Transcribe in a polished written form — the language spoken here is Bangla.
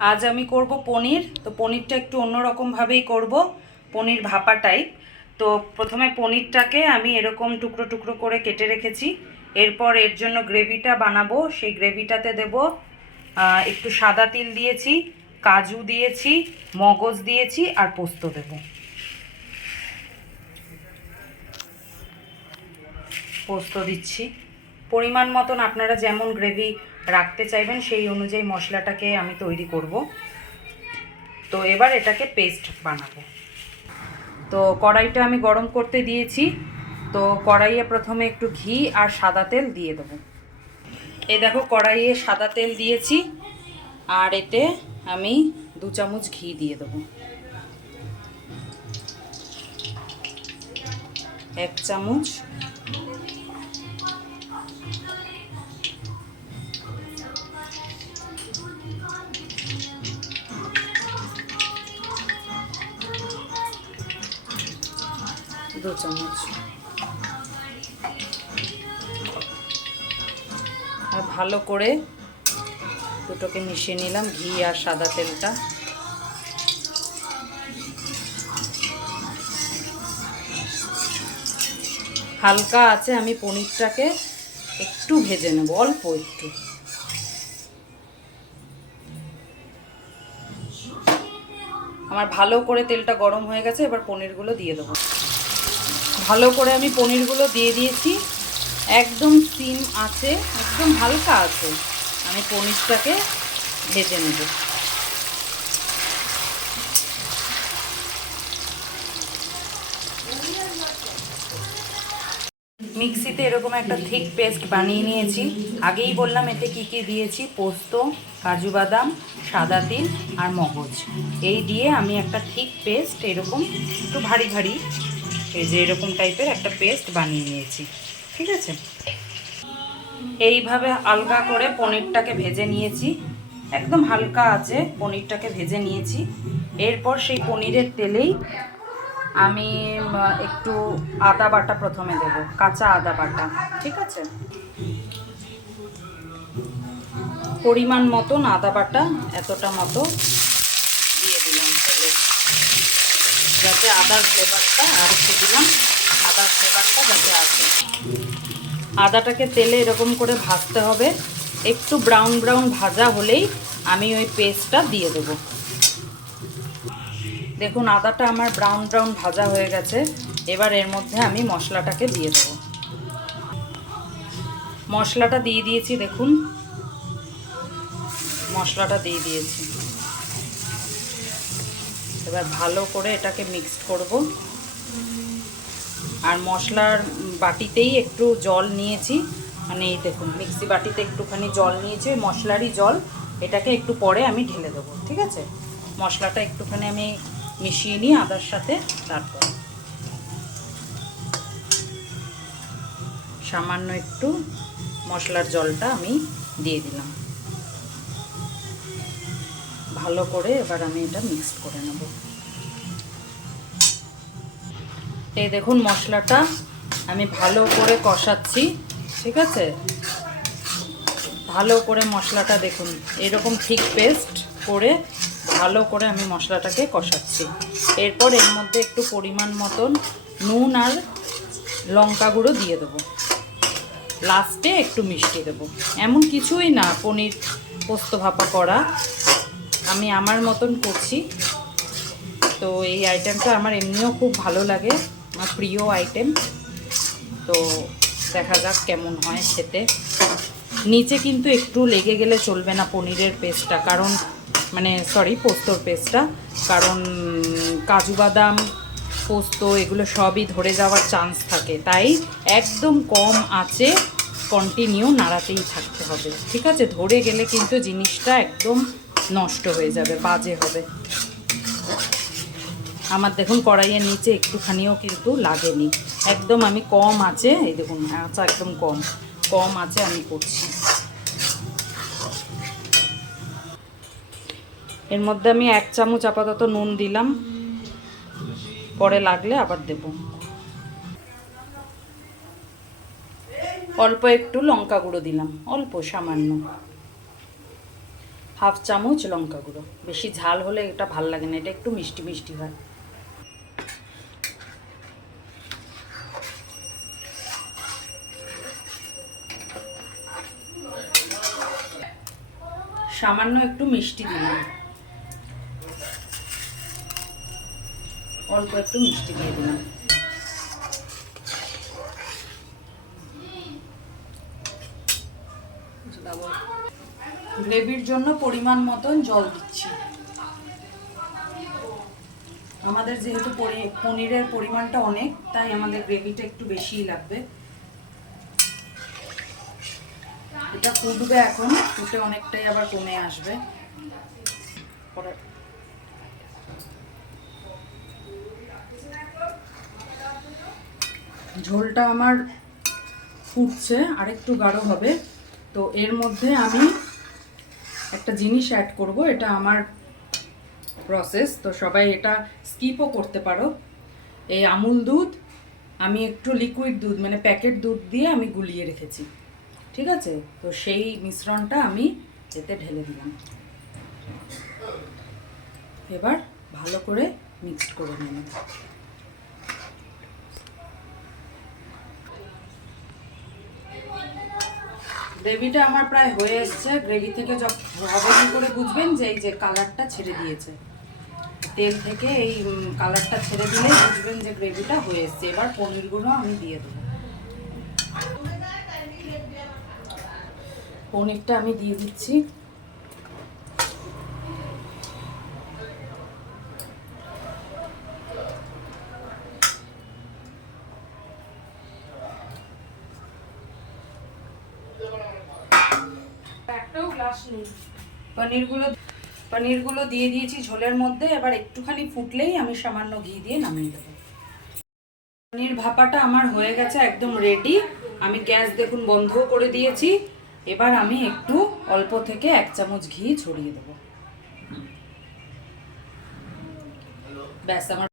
আজ আমি করব পনির। তো পনিরটা একটু অন্যরকমভাবেই করব, পনির ভাপা টাইপ। তো প্রথমে পনিরটাকে আমি এরকম টুকরো টুকরো করে কেটে রেখেছি। এরপর এর জন্য গ্রেভিটা বানাবো। সেই গ্রেভিটাতে দেব একটু সাদা তিল দিয়েছি, কাজু দিয়েছি, মগজ দিয়েছি আর পোস্ত দেব। পোস্ত দিচ্ছি পরিমাণ মতন, আপনারা যেমন গ্রেভি রাখতে চাইবেন সেই অনুযায়ী মশলাটাকে আমি তৈরি করব। তো এবার এটাকে পেস্ট বানাবো। তো কড়াইটা আমি গরম করতে দিয়েছি। তো কড়াইয়ে প্রথমে একটু ঘি আর সাদা তেল দিয়ে দেবো। এই দেখো কড়াইয়ে সাদা তেল দিয়েছি, আর এতে আমি 2 চামচ ঘি দিয়ে দেবো। 1 চামচ, দু চামচ। আর ভালো করে দুটোকে মিশিয়ে নিলাম, ঘি আর সাদা তেলটা। হালকা আছে আমি পনিরটাকে একটু ভেজে নেব, অল্প একটু। আমার ভালো করে তেলটা গরম হয়ে গেছে, এবার পনিরগুলো দিয়ে দেবো। ভালো করে আমি পনিরগুলো দিয়ে দিয়েছি। একদম সিম আছে, একদম হালকা আছে, আমি পনিরটাকে ভেজে নেব। মিক্সিতে এরকম একটা থিক পেস্ট বানিয়ে নিয়েছি। আগেই বললাম এতে কি কি দিয়েছি, পোস্ত, কাজু বাদাম, সাদা তিল আর মগজ। এই দিয়ে আমি একটা থিক পেস্ট, এরকম একটু ভারী ভারী, এই যে এরকম টাইপের একটা পেস্ট বানিয়ে নিয়েছি। ঠিক আছে, এইভাবে আলগা করে পনিরটাকে ভেজে নিয়েছি। একদম হালকা আছে পনিরটাকে ভেজে নিয়েছি। এরপর সেই পনিরের তেলেই আমি একটু আদা বাটা প্রথমে দেবো, কাঁচা আদা বাটা। ঠিক আছে, পরিমাণ মতন আদা বাটা এতটা মতো দিয়ে দিলাম তেলে, যাতে আদার ফ্লেভারটা, আর একটু দিলাম আদার ফ্লেভারটা যাতে আসে। আদাটাকে তেলে এরকম করে ভাজতে হবে। একটু ব্রাউন ব্রাউন ভাজা হলেই আমি ওই পেস্টটা দিয়ে দেবো। দেখুন আদাটা আমার ব্রাউন ব্রাউন ভাজা হয়ে গেছে। এবার এর মধ্যে আমি মশলাটাকে দিয়ে দেবো। মশলাটা দিয়ে দিয়েছি, দেখুন মশলাটা দিয়ে দিয়েছি। এবার ভালো করে এটাকে মিক্সড করব। আর মশলার বাটিতেই একটু জল নিয়েছি, মানে এই দেখুন মিক্সি বাটিতে একটুখানি জল নিয়েছি, ওই মশলারই জল। এটাকে একটু পরে আমি ঢেলে দেবো। ঠিক আছে, মশলাটা একটুখানি আমি মিশিয়ে নিই আদার সাথে। তারপর সামান্য একটু মশলার জলটা আমি দিয়ে দিলাম। ভালো করে এবার আমি এটা মিক্স করে নেব। এই দেখুন মশলাটা আমি ভালো করে কষাচ্ছি। ঠিক আছে, ভালো করে মশলাটা দেখুন এরকম ঠিক পেস্ট করে ভালো করে আমি মশলাটাকে কষাচ্ছি। এরপর এর মধ্যে একটু পরিমাণ মতন নুন আর লঙ্কা গুঁড়ো দিয়ে দেবো। লাস্টে একটু মিষ্টি দেবো। এমন কিছুই না পনির পোস্ত ভাপা করা, আমি আমার মতন করছি। তো এই আইটেমটা আমার এমনিও খুব ভালো লাগে, আমার প্রিয় আইটেম। তো দেখা যাক কেমন হয় খেতে। নিচে কিন্তু একটু লেগে গেলে চলবে না পনিরের পেস্টটা, কারণ মানে সরি পোস্তর পেস্টটা, কারণ কাজু বাদাম পোস্ত এগুলো সবই ধরে যাওয়ার চান্স থাকে। তাই একদম কম আঁচে কন্টিনিউ নাড়াতেই থাকতে হবে। ঠিক আছে, ধরে গেলে কিন্তু জিনিসটা একদম নষ্ট হয়ে যাবে, বাজে হবে। আমার দেখুন কড়াইয়ের নিচে একটুখানিও কিন্তু লাগেনি। একদম আমি কম আঁচে, এই দেখুন আঁচা একদম কম কম আঁচে আমি করছি। এর মধ্যে আমি 1 চামচ আপাতত নুন দিলাম, পরে লাগলে আবার দেব। অল্প একটু লঙ্কা গুঁড়ো দিলাম, অল্প সামান্য। হাফ চামচ লঙ্কা গুঁড়ো। বেশি ঝাল হলে এটা ভাল লাগে না, এটা একটু মিষ্টি মিষ্টি হয়। সামান্য একটু মিষ্টি দিলাম, অল্প একটু মিষ্টি দিয়ে দিলাম। গ্রেভির জন্য পরিমাণ মতন জল দিচ্ছি। আমাদের যেহেতু পনিরের পরিমাণটা অনেক, তাই আমাদের গ্রেভিটা একটু বেশিই লাগবে। এটা ফুটবে এখন, ফুটে অনেকটাই আবার কমে আসবে। ঝোলটা আমার ফুটছে, আর একটু গাঢ় হবে। তো এর মধ্যে আমি একটা জিনিস অ্যাড করব, এটা আমার প্রসেস, তো সবাই এটা স্কিপও করতে পারো। এই আমুল দুধ আমি একটু লিকুইড দুধ মানে প্যাকেট দুধ দিয়ে আমি গুলিয়ে রেখেছি, ঠিক আছে? তো সেই মিশ্রণটা আমি এতে ঢেলে দিলাম। এবার ভালো করে মিক্সড করে নিলাম। গ্রেভিটা আমার প্রায় হয়ে এসছে। গ্রেভি থেকে হবে কী করে বুঝবেন? যে এই যে কালারটা ছেড়ে দিয়েছে তেল থেকে, এই কালারটা ছেড়ে দিলে বুঝবেন যে গ্রেভিটা হয়ে এসছে। এবার পনিরগুলো আমি দিয়ে দেবো। পনিরটা আমি দিয়ে দিচ্ছি। একটাও গ্লাস নেই। পনিরগুলো দিয়ে দিয়েছি ঝোলের মধ্যে। এবার একটুখানি ফুটলেই আমি সামান্য ঘি দিয়ে নামিয়ে দেবো। পনির ভাপাটা আমার হয়ে গেছে, একদম রেডি। আমি গ্যাস দেখুন বন্ধও করে দিয়েছি। এবার আমি একটু অল্প থেকে 1 চামচ ঘি ছড়িয়ে দেবো। ব্যাস আমার